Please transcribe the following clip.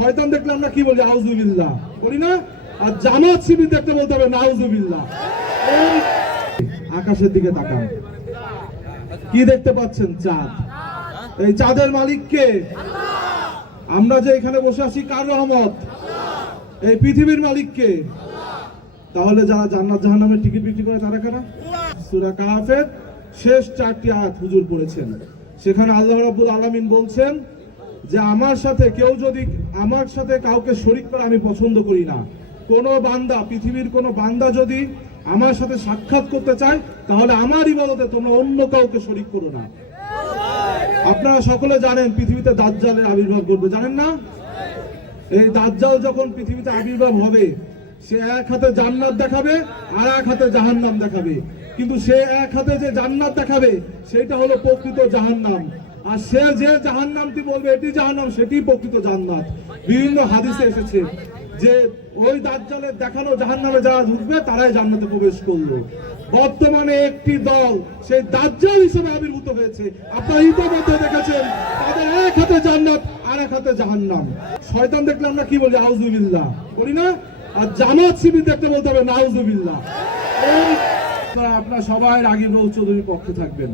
শয়তান দেখলে আমরা কি বলি? আউযুবিল্লাহ বলি না? আর জামাত শিবির দেখতে বলতে হবে নাউযুবিল্লাহ। এই আকাশের দিকে তাকান, কি দেখতে পাচ্ছেন? চাঁদ। এই চাঁদের মালিক কে? আমরা যে এখানে বসে আছি কার রহমত? এই পৃথিবীর মালিক কে? তাহলে যারা জান্নাত জাহান্নামের টিকিট বিক্রি করে তারা কারা? সূরা কাহফের শেষ 4টি আয়াত হুজুর পড়েছেন, সেখানে আল্লাহ রাব্বুল আলামিন বলছেন যে আমার সাথে কেউ যদি আমার সাথে কাউকে শরীক করে আমি পছন্দ করি না। কোন বান্দা, পৃথিবীর কোন বান্দা যদি আমার সাথে সাক্ষাৎ করতে চায় তাহলে আমার ইবাদতে তোমরা অন্য কাউকে শরীক করো না। আপনারা সকলে জানেন পৃথিবীতে দাজ্জালের আবির্ভাব ঘটবে, জানেন না? এই দাজ্জাল যখন পৃথিবীতে আবির্ভাব হবে সে এক হাতে জান্নাত দেখাবে আর এক হাতে জাহান্নাম দেখাবে, কিন্তু সে এক হাতে যে জান্নাত দেখাবে সেটা হলো প্রকৃত জাহান্নাম, আর সে যে জাহান্নামটি বলবে এটি জাহান্নাম সেটি প্রকৃত জান্নাত। বিভিন্ন হাদিসে এসেছে যে ওই দাজ্জালের দেখানো জাহান্নামে যারা ঢুকবে তারাই জান্নাতে প্রবেশ করলো। বর্তমানে একটি দল সেই দাজ্জাল হিসেবে আবির্ভূত হয়েছে, আপনারা ইতিমধ্যে দেখেছেন, তাদের এক হাতে জান্নাত আর এক হাতে জাহান্নাম। শয়তান দেখলে আমরা কি বলি? আউযুবিল্লাহ বলি না? আর জামাত শিবির দেখতে বলতে হবে নাউযুবিল্লাহ। আপনারা সবাই রাগীব চৌধুরীর পক্ষে থাকবেন।